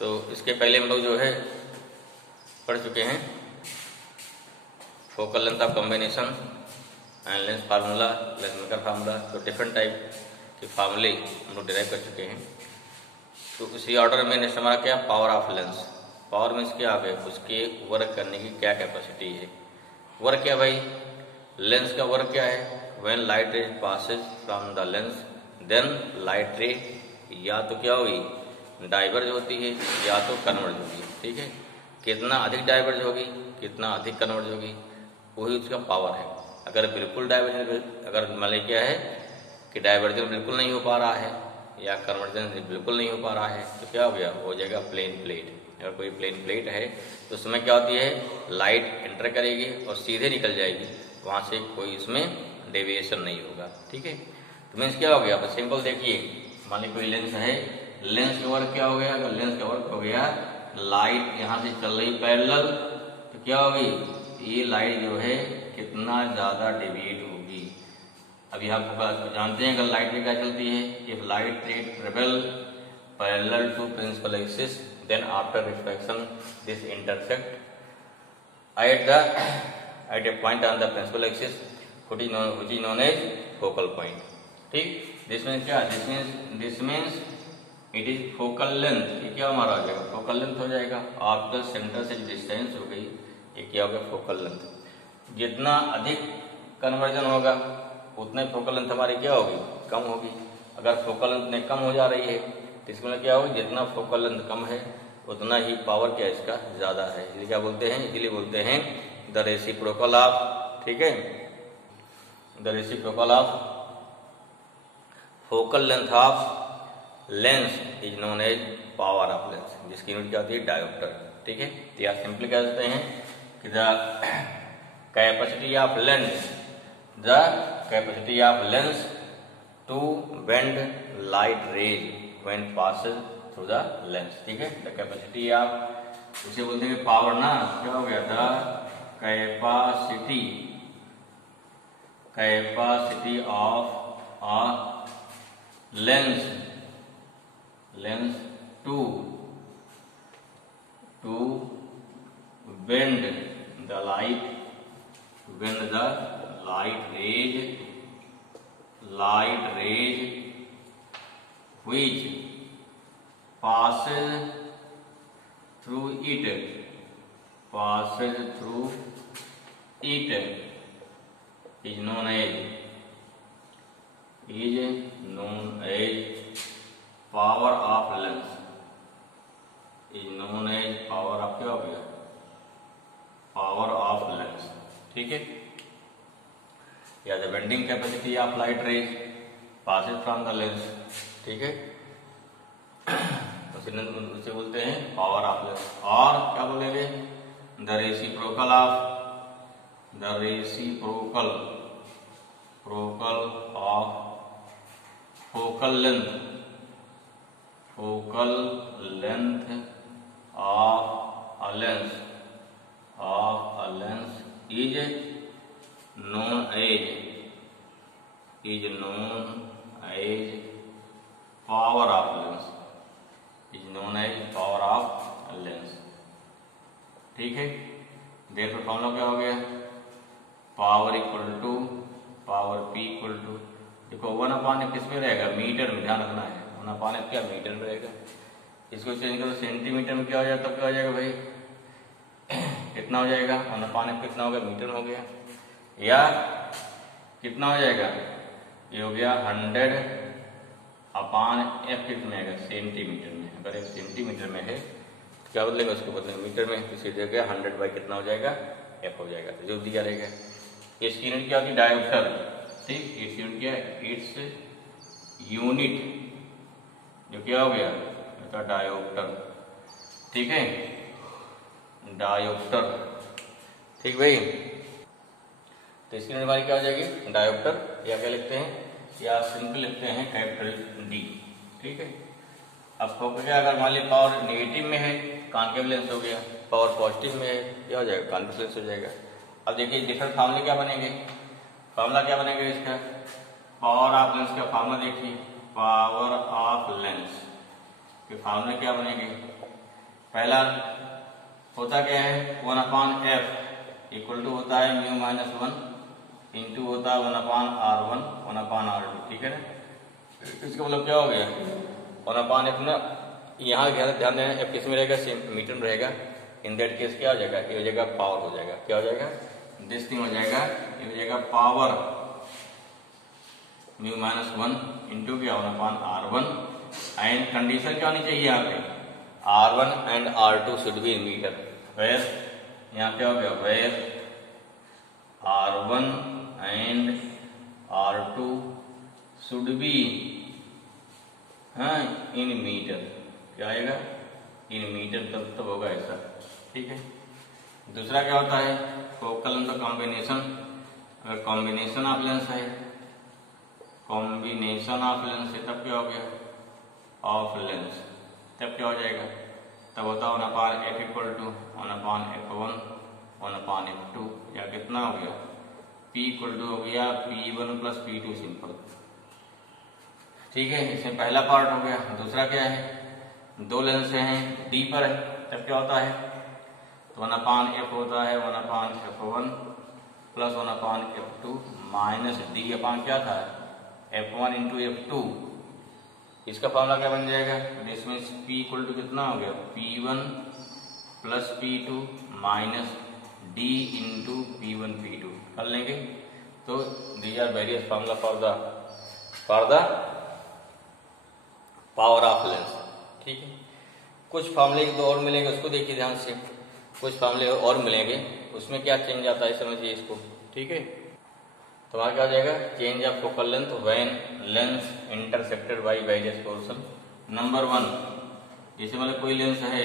तो इसके पहले हम लोग जो है पढ़ चुके हैं focal length of combination and lens formula, lens maker formula. तो डिफरेंट टाइप के फार्मूले हम लोग डिराइव कर चुके हैं। तो उसी ऑर्डर में नेक्स्ट हमारा क्या, power of lens. Power means क्या आ गया, उसके वर्क करने की क्या कैपेसिटी है। वर्क क्या भाई, लेंस का वर्क क्या है, when light ray passes from the lens then light ray या तो क्या होगी, डाइवर्ज होती है या तो कन्वर्ज होगी। ठीक है, कितना अधिक डाइवर्ज होगी, कितना अधिक कन्वर्ज होगी, वही उसका पावर है। अगर बिल्कुल डाइवर्जन, अगर मान लीजिए क्या है कि डाइवर्जन बिल्कुल नहीं हो पा रहा है या कन्वर्जन बिल्कुल नहीं हो पा रहा है, तो क्या हो गया, हो जाएगा प्लेन प्लेट। अगर कोई प्लेन प्लेट है तो उसमें क्या होती है, लाइट एंटर करेगी और सीधे निकल जाएगी, वहाँ से कोई इसमें डेविएशन नहीं होगा। ठीक है, तो मीन्स क्या हो गया, अब सिंपल देखिए, मान लीजिए कोई लेंस है, लेंस का वर्क क्या हो गया, अगर लेंस का वर्क हो गया, लाइट यहाँ से चल रही पैरेलल, तो क्या होगी, ये लाइट जो है कितना ज्यादा डेविएट होगी। अब यहाँ जानते हैं अगर लाइट रे क्या चलती है, if light ray travel parallel to principal axis then after reflection this intersect at a point on the principal axis which is known as focal point. ठीक, दिस मीन्स क्या, this means it is focal length. ये क्या हमारा हो जाएगा, focal length हो जाएगा। आपका सेंटर से जो डिस्टेंस हो गई, ये क्या हो गया, फोकल लेंथ। जितना अधिक कन्वर्जन होगा उतने फोकल लेंथ हमारी क्या होगी, कम होगी। अगर फोकल लेंथ कम हो जा रही है तो इसमें क्या होगी, जितना फोकल लेंथ कम है उतना ही पावर क्या इसका ज्यादा है। इसलिए क्या बोलते हैं, इसलिए बोलते हैं द रेसिप्रोकल ऑफ, ठीक है, the reciprocal of focal length of lens is known as power of lens, जिसकी यूनिट क्या होती है, डायोप्टर। ठीक है, तो आप सिंपली कह सकते हैं कि the capacity of lens, the capacity of lens to bend light rays when passes through the lens. ठीक है, द कैपेसिटी ऑफ, उसे बोलते हैं पावर ना, क्या हो गया, the capacity of a lens to bend the light rays which passes through it is known as power of lens, is known as power of, क्या हो गया, पावर ऑफ लेंस। ठीक है, या the bending capacity of light rays passes from the lens. ठीक है, उसे बोलते हैं पावर ऑफ लेंस। और क्या बोलेंगे, the reciprocal of focal length of a lens is known as power of lens, is known as power of lens। ठीक है, देखो फॉर्मूला क्या हो गया, power equal to power P equal to, देखो 1/f किस में रहेगा, मीटर में, ध्यान रखना है 1/f क्या मीटर में रहेगा। इसको चेंज करो सेंटीमीटर में, क्या हो जाएगा, तब क्या हो जाएगा भाई, कितना हो जाएगा, 1/f कितना हो गया, मीटर हो गया, या कितना हो जाएगा, ये हो गया 100/f कितने आएगा, सेंटीमीटर में। अगर एक सेंटीमीटर में है तो क्या बदलेगा, उसको बदलेंगे मीटर में, तो इसी जगह 100 बाई कितना हो जाएगा, f हो जाएगा, तो जो दिया रहेगा। इसकी यूनिट क्या होती है, डायोप्टर। ठीक, इसकी यूनिट क्या है, इट्स यूनिट जो क्या हो गया, डायोप्टर। ठीक है, डायोप्टर। ठीक भाई, तो इसकी यूनिट हमारी क्या हो जाएगी, डायोप्टर, या क्या लिखते हैं, या सिंपल लिखते हैं कैपिटल डी। ठीक है, अब फोकस क्या, अगर मान लीजिए पावर नेगेटिव में है, कॉन्केव लेंस हो गया, पावर पॉजिटिव में है, क्या हो जाएगा, कॉन्वेक्स लेंस हो जाएगा। अब देखिए डिफरेंट फार्मूले क्या बनेंगे, फार्मूला क्या बनेगा इसका, पावर ऑफ लेंस का फार्मूला देखिए, पावर ऑफ लेंस के फार्मूले क्या बनेंगे, पहला होता क्या है 1/f इक्वल टू होता है म्यू माइनस 1 इंटू होता है 1/r1 1/r2, ठीक है ना। इसका मतलब क्या हो गया 1/f ना, यहाँ ध्यान देना f किस में रहेगा, मीटर में रहेगा। इन दैट केस क्या हो जाएगा, ये हो जाएगा पावर हो जाएगा, क्या हो जाएगा दिस थिंग हो जाएगा, ये हो जाएगा पावर म्यू माइनस 1 इंटू क्या 1/r1 एंड कंडीशन क्या होनी चाहिए यहाँ पे R1 and R2 should be in metre, where यहाँ क्या हो गया where R1 and R2 should be in metre, क्या आएगा इन मीटर, तब होगा ऐसा, ठीक है। दूसरा क्या होता है फोकल लेंथ का कॉम्बिनेशन, अगर कॉम्बिनेशन ऑफ लेंस है, कॉम्बिनेशन ऑफ लेंस है तब क्या हो गया ऑफ लेंस, तब क्या हो जाएगा, तब होता है 1/f equal to 1/f1 1/f2, या कितना हो गया p इक्वल टू हो गया p1 प्लस p2 सिंपल, ठीक है। इसमें पहला पार्ट हो गया। दूसरा क्या है दो लेंस हैं d पर है, तब क्या होता है तो 1/f होता है 1/f1 plus 1/f2 minus d अपान क्या था f1 इंटू f2, इसका फॉर्मूला क्या बन जाएगा, this means p equal to कितना हो गया p1 plus p2 minus d into p1 p2 कर लेंगे। तो these are various formula for the power of lens, ठीक है। कुछ फॉर्मूले एक दो और मिलेंगे, उसको देखिए ध्यान से, कुछ फॉर्मूले और मिलेंगे, उसमें क्या चेंज आता है समझिए इसको, ठीक है। तो वहां क्या हो जाएगा change of focal length when lens intersected by various portion. Number 1 जैसे मतलब कोई लेंस है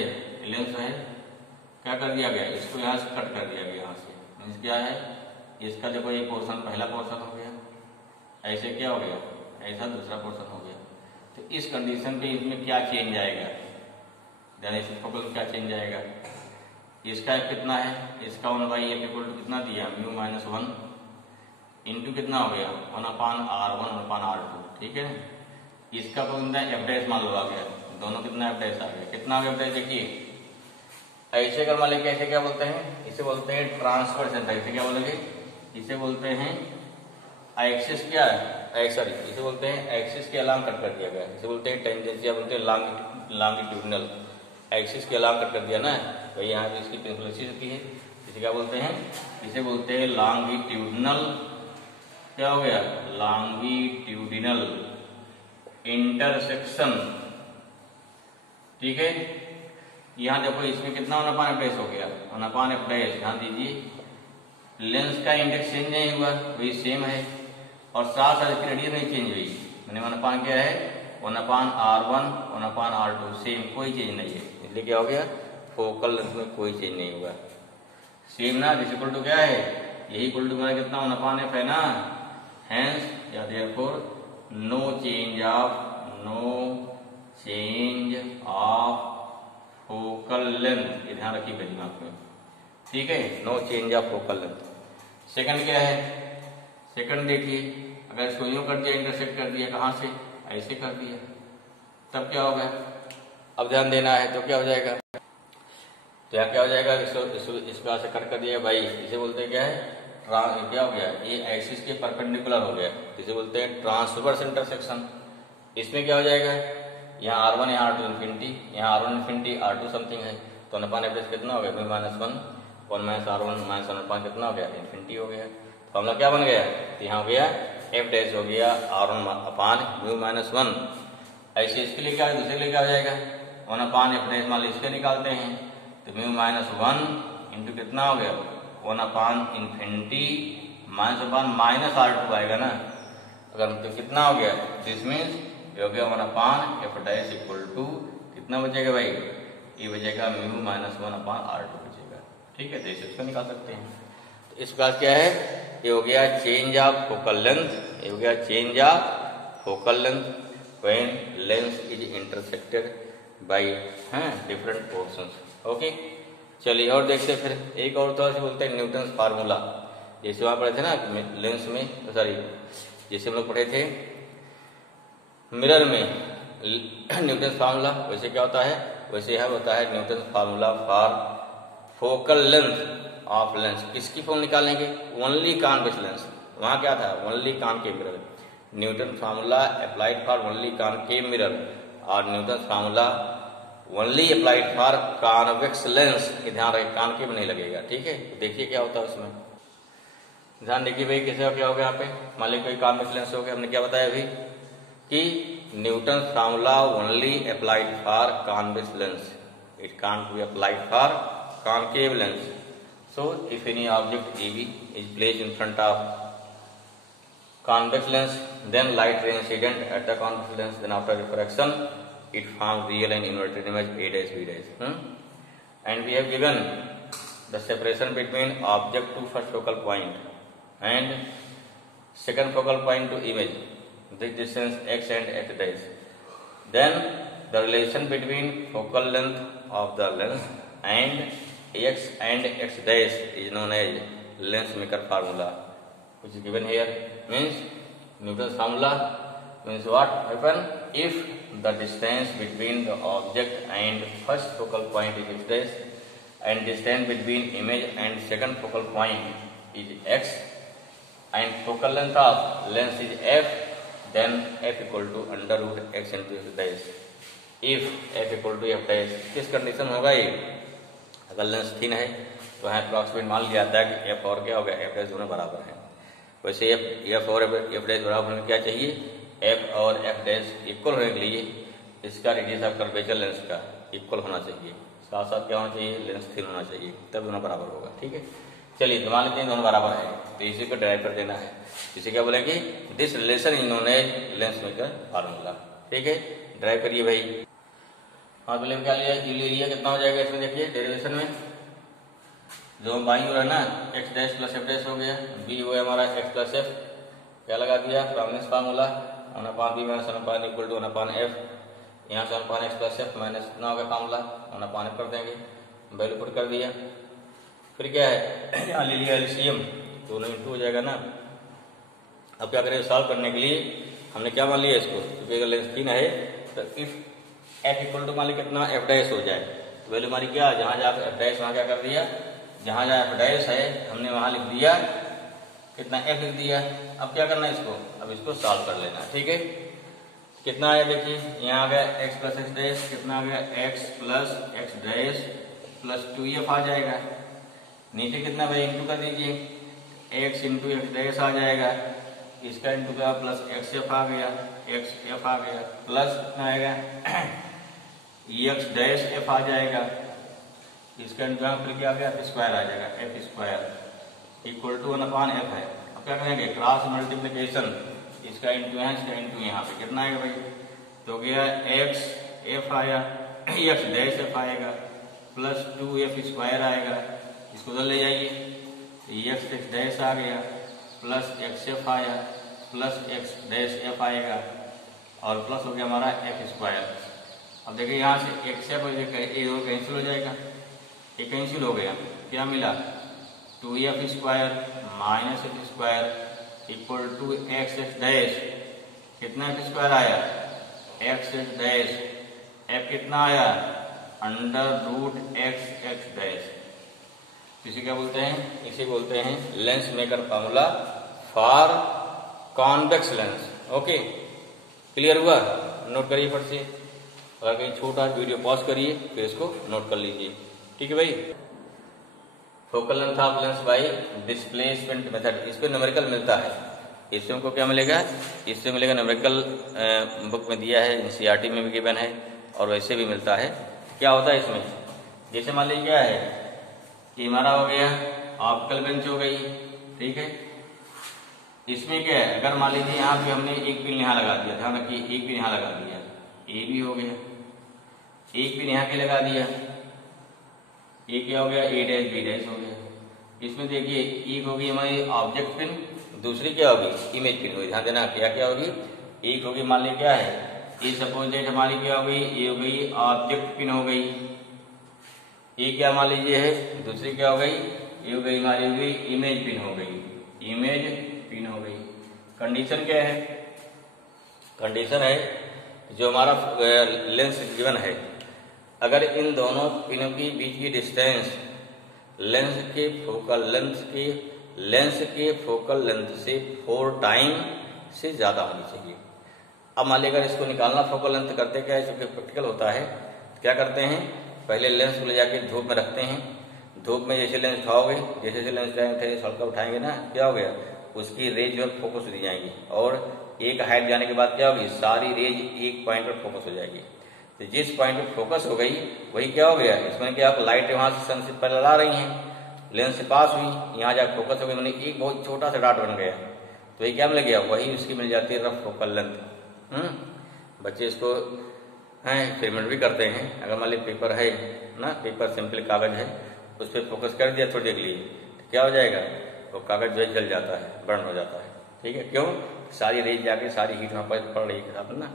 क्या कर दिया गया, इसको यहाँ से कट कर दिया गया, यहाँ से मीन्स क्या है इसका देखो ये पोर्शन पहला पोर्शन हो गया, ऐसे क्या हो गया ऐसा दूसरा पोर्शन हो गया। तो इस कंडीशन पे इसमें क्या चेंज आएगा, फोकल क्या चेंज आएगा, इसका f कितना है, इसका 1/f इक्वल टू कितना दिया म्यू माइनस 1 इंटू कितना हो गया 1/r1 1/r2, ठीक है। इसका कितना f डैश मान लो आ गया, दोनों कितना f डैश आ गया, कितना f डैश देखिए ऐसे कर मान लेके, ऐसे क्या बोलते हैं, इसे बोलते हैं ट्रांसफर सेंटर, इसे क्या बोलेंगे, इसे बोलते हैं एक्सिस क्या है सॉरी इसे बोलते हैं एक्सिस के अलांग कट कर दिया गया, इसे बोलते हैं टेंजेंशियल, बोलते हैं लॉन्गिट्यूडिनल, एक्सिस के अलांग कट कर दिया ना, तो यहाँ पे इसकी प्रिंसिपल ऐसी होती है, इसे क्या बोलते हैं, इसे बोलते हैं लॉन्गिट्यूडिनल, क्या हो गया लॉन्गिट्यूडिनल इंटरसेक्शन, ठीक है। यहाँ देखो इसमें कितना 1/f डैश हो गया 1/f डैश, ध्यान दीजिए लेंस का इंडेक्स चेंज नहीं हुआ, वही सेम है, और साथ साथ इसकी रेडियस नहीं चेंज हुई, मैंने 1/, क्या है 1/r1 1/r2 सेम, कोई चेंज नहीं है, इसलिए क्या हो गया फोकल लेंथ में कोई चेंज नहीं हुआ, सेम ना, दिस इक्वल टू क्या है यही इक्वल टू कितना 1/f है ना, हेंस या therefore no change of focal length, ये ध्यान रखिए दिमाग में, ठीक है, no change of focal length. Second क्या है, सेकंड देखिए अगर इसको यूं कर दिया इंटरसेक्ट कर दिया, कहां से ऐसे कर दिया, तब क्या होगा, अब ध्यान देना है, तो क्या हो जाएगा, तो यहाँ क्या हो जाएगा इसको से कट कर दिया भाई, इसे बोलते हैं क्या है क्या हो गया ये एक्सिस के परपेंडिकुलर हो गया, इसे बोलते हैं ट्रांसवर्स इंटरसेक्शन। इसमें क्या हो जाएगा यहाँ R1 यहाँ R2 इन्फिनिटी, यहाँ R1 इन्फिनिटी R2 समथिंग है, तो 1/f कितना हो गया mu minus 1 minus R1 minus 1 कितना हो गया इन्फिनिटी हो गया। फॉर्मूला क्या बन गया, तो यहाँ हो गया f डैश हो गया R1 अपान म्यू माइनस 1, ऐसे इसके लिए क्या है दूसरे के लिए क्या हो जाएगा 1/f डैश मान लो इसके निकालते हैं, तो म्यू माइनस 1 इंटू कितना हो गया 1/इन्फिनिटी माइनस R2 आएगा ना, अगर तो कितना हो गया दिस मीन्स हो गया 1/f डैश इक्वल टू कितना बचेगा भाई, ये बचेगा म्यू माइनस 1/r2 बचेगा, ठीक है। तो इसे उसको निकाल सकते हैं। तो इस बात क्या है, ये हो गया चेंज ऑफ फोकल लेंथ, ये हो गया change of focal length when lens is intersected by different portions. Okay चलिए और देखते हैं फिर एक और तरह से बोलते हैं न्यूटन फार्मूला, जैसे वहां पढ़े थे ना लेंस में, सॉरी जैसे हम लोग पढ़े थे मिरर में न्यूटन फार्मूला वैसे क्या होता है, वैसे यह होता है Newton formula for focal length of lens. किसकी फॉर्म निकालेंगे, ओनली कॉन्वेक्स लेंस। वहां क्या था, only concave mirror. Newton formula applied for only concave mirror और Newton formula only applied for convex lens. ध्यान रखें, कॉनकेव नहीं लगेगा, ठीक है। तो देखिए क्या होता है उसमें, ध्यान देखिए भाई कैसे क्या हो गया यहाँ पे। मान लीजिए कोई कॉन्वेक्स लेंस हो गया, हमने क्या बताया अभी कि Newton formula only applied for convex lens, it can't be applied for concave lens. So if any object AB is placed in front of convex lens, then light ray incident at the convex lens, then after refraction it forms real and inverted image A dash B dash. And we have given the separation between object to first focal point and second focal point to image, this distance x and x dash. Then the relation between focal length of the lens and x and x dash is known as lens maker formula, which is given here. Means Newton's formula means what happen if the distance between the object and first focal point is x dash and distance between image and second focal point is x and focal length of lens is f, then f equal to under root x into x dash. If f equal to f dash, किस condition होगा ये, अगर lens thin है तो यहाँ approximate मान लिया जाता है कि f और क्या होगा, f डैश दोनों बराबर है। वैसे f और f डैश बराबर होने क्या चाहिए, f और f डैश इक्वल होने के लिए इसका रेडियस ऑफ कर्वेचर लेंस का इक्वल होना चाहिए, साथ साथ क्या होना चाहिए, लेंस थिन होना चाहिए, तब दोनों बराबर होगा, ठीक है। चलिए तो मान लेते हैं दोनों बराबर है, तो इसी को ड्राइव कर देना है। इसे क्या बोलेंगे, this relation is known as lens maker formula, ठीक है। ड्राइव करिए भाई। हाँ तो क्या लिया, ले लिया, कितना हो जाएगा इसमें, देखिए डेरिवेशन में जो बाई ओर है ना x dash plus F dash हो गया, बी वो है हमारा एक्स प्लस एफ, क्या लगा दिया फ्रॉमनेस formula, one upon B minus one upon equal to one upon F, यहाँ से one upon X plus F minus कितना हो गया फार्मूला, वन अपान एफ कर देंगे, वैल्यू पुट कर दिया। फिर क्या है, यहाँ ले लिया एलसीएम, दोनों इंटू हो जाएगा ना। अब क्या करें, सॉल्व करने के लिए हमने क्या मान लिया इसको, क्योंकि अगर लेंस थिन है तो इफ एफ इक्वल टू मान लिया कितना एफ डैश हो जाए, तो वैल्यू हमारी क्या, जहां जहाँ एफ डैश वहां क्या कर दिया, जहां जहाँ एफ डैश है हमने वहां लिख दिया कितना एफ लिख दिया। अब क्या करना है इसको, अब इसको सॉल्व कर लेना, ठीक है। कितना आया देखिए, यहाँ आ गया एक्स प्लस एक्स डैश, कितना आ गया x plus x dash plus 2f आ जाएगा, नीचे कितना भाई इंटू कर दीजिए, एक्स इंटू एक्स डैश आ जाएगा, इसका इंटू का प्लस एक्स एफ आ गया, एक्स एफ आ गया, प्लस कितना आएगा एक्स डैश एफ आ जाएगा, इसका इंटू फिर क्या आ गया, एफ स्क्वायर आ जाएगा, F square equal to one upon F है। अब क्या करेंगे, क्रॉस मल्टीप्लीकेशन, इसका इंटू यहाँ, इसका इंटू यहाँ पे कितना आएगा भाई, तो गया एक्स एफ आया, एक्स डैश एफ आएगा प्लस 2f स्क्वायर आएगा, इसको उधर ले जाइए, एक्स एक्स डैश आ गया प्लस एक्स एफ आया प्लस एक्स डैश एफ आएगा और प्लस हो गया हमारा एफ स्क्वायर। अब देखिए यहाँ से एक्स एफ कैंसिल हो जाएगा, ये कैंसिल हो गया, क्या मिला 2f square minus F square equal to X X dash, कितना एफ स्क्वायर आया, एक्स एक्स डैश, एफ कितना आया under root X X dash. इसे क्या बोलते हैं, इसे बोलते हैं lens maker formula for convex lens. Okay, clear हुआ, नोट करिए फट से, अगर कहीं छोटा वीडियो पॉज करिए फिर इसको नोट कर लीजिए, ठीक है भाई। Focal length of lens bye displacement method, इस पे न्यूमेरिकल मिलता है, इससे हमको क्या मिलेगा, इससे मिलेगा न्यूमेरिकल, बुक में दिया है, एनसीईआरटी में भी गिवन है और वैसे भी मिलता है। क्या होता है इसमें, जैसे मान लीजिए क्या है कि हमारा हो गया ऑप्टिकल बेंच हो गई, ठीक है। इसमें क्या है, अगर मान लीजिए यहाँ पे हमने एक पिन यहाँ लगा दिया, ध्यान रखिए एक पिन यहाँ लगा दिया, ए भी हो गया, एक पिन यहाँ के लगा दिया, ये क्या हो गया ए डैश बी डैश हो गया। इसमें देखिए एक होगी हमारी ऑब्जेक्ट पिन, दूसरी क्या होगी इमेज पिन होगी, ध्यान देना क्या क्या होगी, एक होगी मान लीजिए क्या है, ये सपोज डेट हमारी क्या हो गई, ये हो गई ऑब्जेक्ट पिन हो गई, ये क्या मान लीजिए है, दूसरी क्या हो गई, ये हो गई हमारी हो गई इमेज पिन हो गई, इमेज पिन हो गई। कंडीशन क्या है, कंडीशन है जो हमारा लेंस गिवन है, अगर इन दोनों पिनों के बीच की डिस्टेंस लेंस के फोकल लेंथ से 4 टाइम से ज़्यादा होनी चाहिए। अब मान लीजिए अगर इसको निकालना फोकल लेंथ करते क्या है, चूंकि प्रैक्टिकल होता है, क्या करते हैं, पहले लेंस को ले जाके धूप में रखते हैं। धूप में जैसे लेंस उठाओगे, जैसे लेंस हल्का उठाएंगे ना, क्या हो गया, उसकी रेज जो है फोकस हो जाएंगी और एक हाइट जाने के बाद क्या होगी, सारी रेज एक पॉइंट पर फोकस हो जाएगी। तो जिस पॉइंट पर फोकस हो गई वही क्या हो गया, इसमें क्या आप लाइट वहां से सन से पहले ला रही हैं, लेंस से पास हुई, यहाँ जाकर फोकस हो गई, मैंने एक बहुत छोटा सा डॉट बन गया, तो ये क्या मिल गया, वही उसकी मिल जाती है रफ फोकल लेंथ। बच्चे इसको एक्सपेरिमेंट भी करते हैं। अगर मान लीजिए पेपर है ना, पेपर सिंपल कागज है, उस पर फोकस कर दिया थोड़ी देर के लिए, तो क्या हो जाएगा, वो कागज जो है जल जाता है, बर्न हो जाता है। ठीक है, क्यों, सारी रेज जाके सारी हीट वहां पर पड़ रही है ना।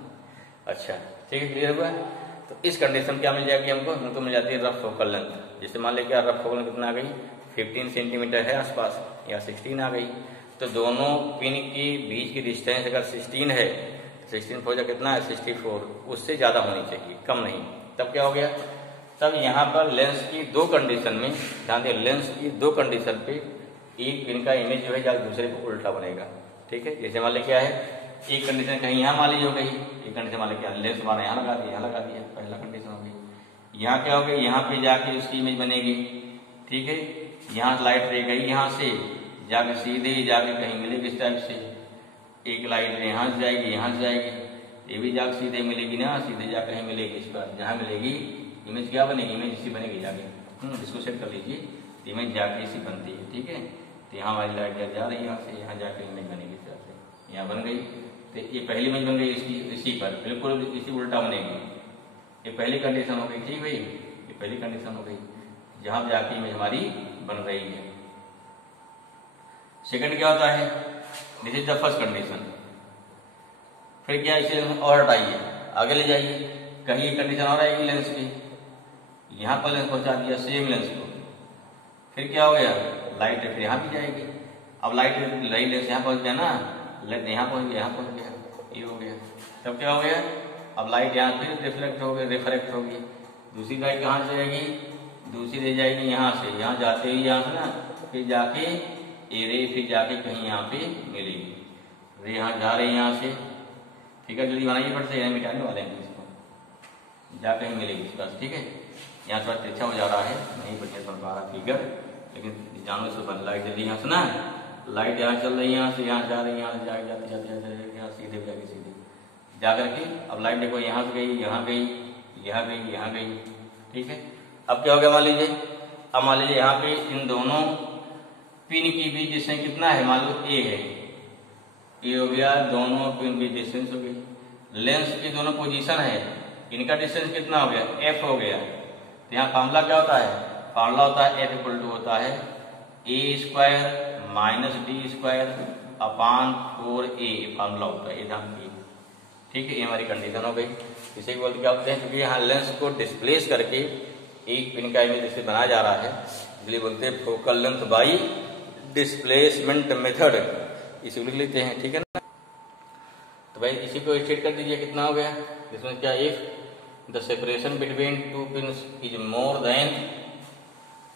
अच्छा ठीक है, क्लियर हुआ। तो इस कंडीशन क्या मिल जाएगी हमको मिल जाती है रफ फोकल लेंथ। जैसे मान लीजिए रफ फोकल लेंथ कितना आ गई, 15 सेंटीमीटर है आसपास, या 16 आ गई। तो दोनों पिन के बीच की डिस्टेंस अगर 16 है, 16 फोर कितना है 64, उससे ज्यादा होनी चाहिए, कम नहीं। तब क्या हो गया, तब यहाँ पर लेंस की दो कंडीशन में ध्यान दें, लेंस की दो कंडीशन पे एक पिन का इमेज जो है जाकर दूसरे को उल्टा बनेगा। ठीक है, जैसे मान लीजिए क्या है, एक कंडीशन कहीं यहाँ मान लीजिए हो गई, एक कंडीशन मान लीजिए क्या, लेंस हमारा यहाँ लगा दिया, यहाँ लगा दिया, पहला कंडीशन हो गई। यहाँ क्या हो गया, यहाँ पे जाके उसकी इमेज बनेगी। ठीक है, यहाँ लाइट रह गई, यहाँ से जाके सीधे जाके कहीं मिलेगी इस टाइप से, एक लाइट यहाँ से जाएगी, यहाँ से जाएगी, ये भी जाके सीधे मिलेगी ना, सीधे जाकर कहीं मिलेगी, इस पर जहाँ मिलेगी इमेज क्या बनेगी, इमेज इसी बनेगी जाके। इसको सेट कर लीजिए, इमेज जाके इसी बनती है। ठीक है, तो यहाँ हमारी लाइट जा रही है, यहाँ से यहाँ जाकर इमेज बनेगी इस तरह से, यहाँ बन गई। तो ये पहली इमेज बन गई इसकी, इसी पर बिल्कुल इसी उल्टा बनेगी। ये पहली कंडीशन हो गई, ठीक भाई, ये पहली कंडीशन हो गई जहां जाके इमेज हमारी बन रही है। सेकंड क्या होता है, this is the first condition. फिर क्या, इसे और हटाइए, आगे ले जाइए, कहीं कंडीशन और आएगी लेंस की, यहाँ पर लेंस पहुंचा दिया सेम लेंस को। फिर क्या हो गया, लाइट फिर यहाँ भी जाएगी। अब लाइट लेंस यहाँ पहुंच गया ना, लाइट यहाँ पहुंच गया, यहाँ पहुंच गया, ये हो गया। तब क्या हो गया, अब लाइट यहाँ फिर रिफ्लेक्ट होगी, रिफ्रैक्ट होगी, दूसरी लाइट कहाँ से जाएगी, दूसरी ले जाएगी यहाँ से, यहाँ जाते ही यहाँ से ना, फिर जाके ये रे फिर जाके कहीं यहाँ पे मिलेगी, रे यहाँ जा रही है यहाँ से। ठीक है, जल्दी बनाइए फट से, यहाँ मिटाने वाले हैं इसको, जा कहीं मिलेगी इसके पास। ठीक है, यहाँ थोड़ा तिरछा हो जा रहा है, नहीं बढ़िया समझ पा रहा फिगर, लेकिन जानो से बन लाइट जल्दी यहाँ से ना, लाइट यहाँ चल रही है, यहाँ से यहाँ जा रही है, यहाँ से जाके जाते जाते यहाँ सीधे जाके सीधे जा करके, अब लाइट देखो यहाँ से गई, यहाँ गई, यहाँ गई, यहाँ गई। ठीक है, अब क्या हो गया, मान लीजिए, अब मान लीजिए यहाँ पे इन दोनों पिन की बीच डिस्टेंस कितना है, मान लो ए है, ये हो गया, दोनों पिन की डिस्टेंस हो गई। लेंस की दोनों पोजीशन है, इनका डिस्टेंस कितना हो गया, एफ हो गया। तो यहाँ फार्मूला क्या होता है, फार्मूला होता है एफ इक्वल टू होता है A square minus D square upon 4a, formula होता है, ये ध्यान रखिए। ठीक है, ये हमारी कंडीशन हो गई। इसे बोलते क्या होते हैं, क्योंकि यहाँ लेंस को डिस्प्लेस करके एक पिन का इमेज जैसे बनाया जा रहा है, इसलिए बोलते हैं focal length by displacement method, इसे लिख लेते हैं। ठीक है ना, तो भाई इसी को स्टेट कर दीजिए, कितना हो गया, इसमें क्या, if the separation between two pins is more than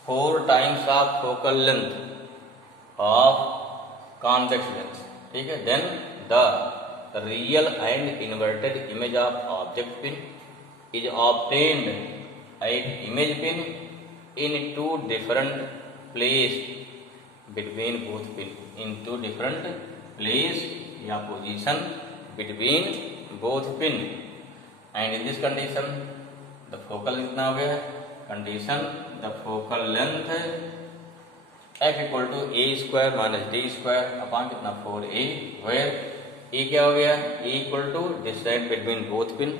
4 times of focal length of convex lens, ठीक है, then the real and inverted image of object pin is obtained at image pin in 2 different place between both pin, in 2 different place या position between both pin, and in this condition the focal कितना हो गया, condition the focal length f equal to a square minus d square upon कितना 4a, where a क्या हो गया, a equal to distance between both pin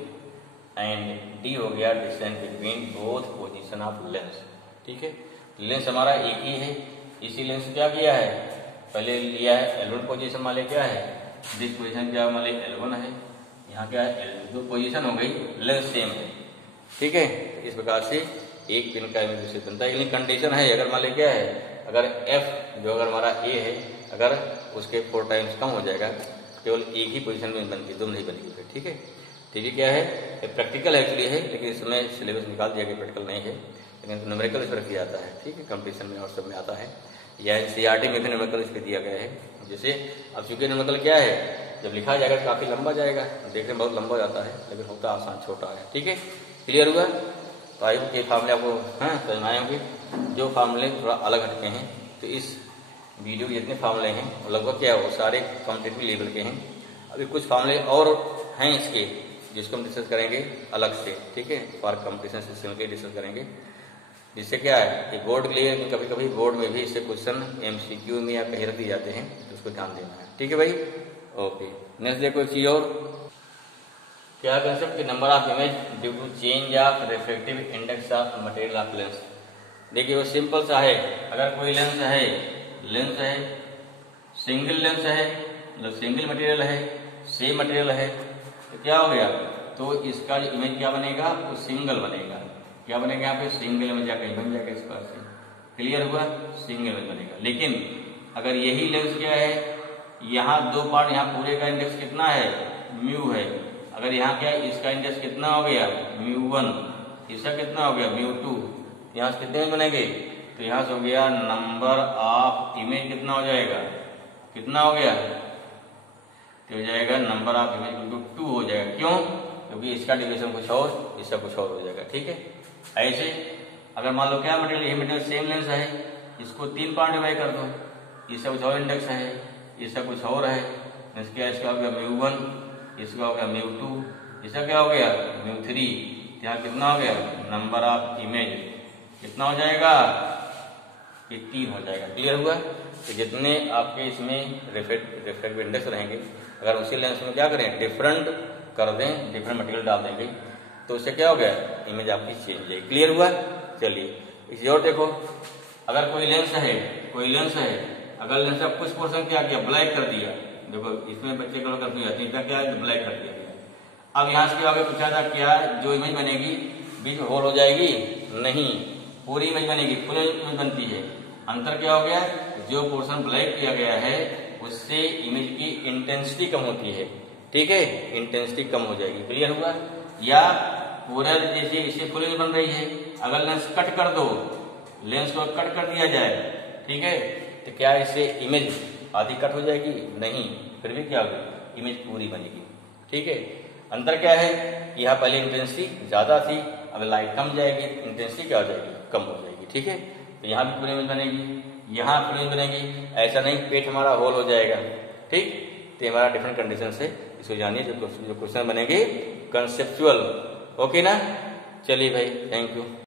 and d हो गया distance between both position of lens। ठीक है, lens हमारा एक ही है, इसी लेंस क्या किया है, पहले लिया है L1 पोजीशन, मान लिया क्या है, दिस पोजीशन क्या मान लिया L1 है, यहाँ क्या है L2 पोजीशन हो गई, लेंस सेम है। ठीक है, इस प्रकार से एक पिन का इमेज से बनता है। कंडीशन है, अगर मान लिया क्या है, अगर F जो अगर हमारा A है, अगर उसके 4 टाइम्स कम हो जाएगा, केवल एक ही पोजीशन में बनती, दो नहीं बनेगी। ठीक है, ठीक है, क्या है, प्रैक्टिकल एक्चुअली है, लेकिन इसमें सिलेबस निकाल दिया गया, प्रैक्टिकल नहीं है, लेकिन न्यूमेरिकल इस पर किया जाता है। ठीक है, कंपटीशन में और सब में आता है, या एनसीईआरटी में भी न्यूमेरिकल इस पर दिया गया है। जैसे अब चूंकि न्यूमेरिकल क्या है, जब लिखा जाएगा तो काफी लंबा जाएगा, देखने में बहुत लंबा जाता है, लेकिन होता आसान छोटा है। ठीक है, क्लियर हुआ? तो आई होप ये फार्मूले आपको समझ में आए होंगे। जो फार्मूले थोड़ा अलग हटके हैं, तो इस वीडियो के जितने फार्मूले हैं वो लगभग क्या है, वो सारे कॉम्पिटिटिव लेवल के हैं। अभी कुछ फार्मूले और हैं इसके, जिसको हम डिस्कस करेंगे अलग से। ठीक है, फॉर कंपटीशन सिस्टम के डिस्कस करेंगे, जिससे क्या है कि बोर्ड के लिए कभी कभी बोर्ड में भी इससे क्वेश्चन MCQ में या कहीं रख दिए जाते हैं, तो उसको ध्यान देना है। ठीक है भाई, ओके। नेक्स्ट देखो एक चीज और, क्या कंसेप्ट कि number of image due to change of refractive index of material of lens. देखिए वो सिंपल सा है, अगर कोई लेंस है सिंगल लेंस है, मतलब सिंगल मटेरियल है, सेम मटेरियल है, तो क्या हो गया, तो इसका जो इमेज क्या बनेगा, वो सिंगल बनेगा। क्या बनेगा यहाँ पे, सिंगल इमेज कहीं बन जाएगा इस पास से। क्लियर हुआ, सिंगल इमेज बनेगा। लेकिन अगर यही लेंस क्या है, यहाँ दो पार्ट, यहाँ पूरे का इंडेक्स कितना है, म्यू है। अगर यहाँ क्या है, इसका इंडेक्स कितना हो गया, μ1, इसका कितना हो गया, μ2, यहाँ से कितने बनेंगे, तो यहाँ से हो गया नंबर ऑफ इमेज कितना हो जाएगा, कितना हो गया, तो हो जाएगा नंबर ऑफ इमेज बिल्कुल 2 हो जाएगा। क्यों, क्योंकि इसका डिवीजन कुछ और, इसका कुछ और हो जाएगा। ठीक है, ऐसे अगर मान लो क्या मटेरियल, ये मटेरियल सेम लेंस है, इसको 3 पार्ट डिवाइड कर दो, इसका कुछ और इंडेक्स है, इसका कुछ और है, इसका हो गया μ1, इसका हो गया μ2, इसका क्या हो गया μ3, यहाँ कितना हो गया, नंबर ऑफ इमेज कितना हो जाएगा, ये 3 हो जाएगा। क्लियर हुआ? तो जितने आपके इसमें रेफ्रेक्टिव इंडेक्स रहेंगे, अगर उसी लेंस में क्या करें, डिफरेंट कर दें, डिफरेंट मटेरियल डाल देंगे, तो उससे क्या हो गया, इमेज आपकी चेंज हो जाएगी। क्लियर हुआ? चलिए इसी और देखो, अगर कोई लेंस है, अगर लेंस का कुछ पोर्शन क्या किया, ब्लैक कर दिया, देखो इसमें बच्चे कलर करते जाते हैं, क्या है, ब्लैक कर दिया गया। अब यहाँ से आगे पूछा था क्या जो इमेज बनेगी बीच में होल हो जाएगी, नहीं, पूरी इमेज बनेगी, फुल इमेज बनती है। अंतर क्या हो गया, जो पोर्शन ब्लैक किया गया है उससे इमेज की इंटेंसिटी कम होती है। ठीक है, इंटेंसिटी कम हो जाएगी। क्लियर हुआ? या पूरा जैसे इसे फुल इमेज बन रही है, अगर लेंस कट कर दो, लेंस को कट कर दिया जाए, ठीक है, तो क्या इससे इमेज आधी कट हो जाएगी, नहीं, फिर भी क्या होगी, इमेज पूरी बनेगी। ठीक है, अंतर क्या है, यहाँ पहले इंटेंसिटी ज्यादा थी, अब लाइट कम जाएगी, इंटेंसिटी क्या हो जाएगी, कम हो जाएगी। ठीक है, तो यहाँ भी पूरी इमेज बनेगी, यहाँ पूरी इमेज बनेगी, ऐसा नहीं पेट हमारा होल हो जाएगा। ठीक, तो हमारा डिफरेंट कंडीशन से इसको जानिए, जो क्वेश्चन बनेंगे कंसेप्चुअल। ओके ना, चलिए भाई, थैंक यू।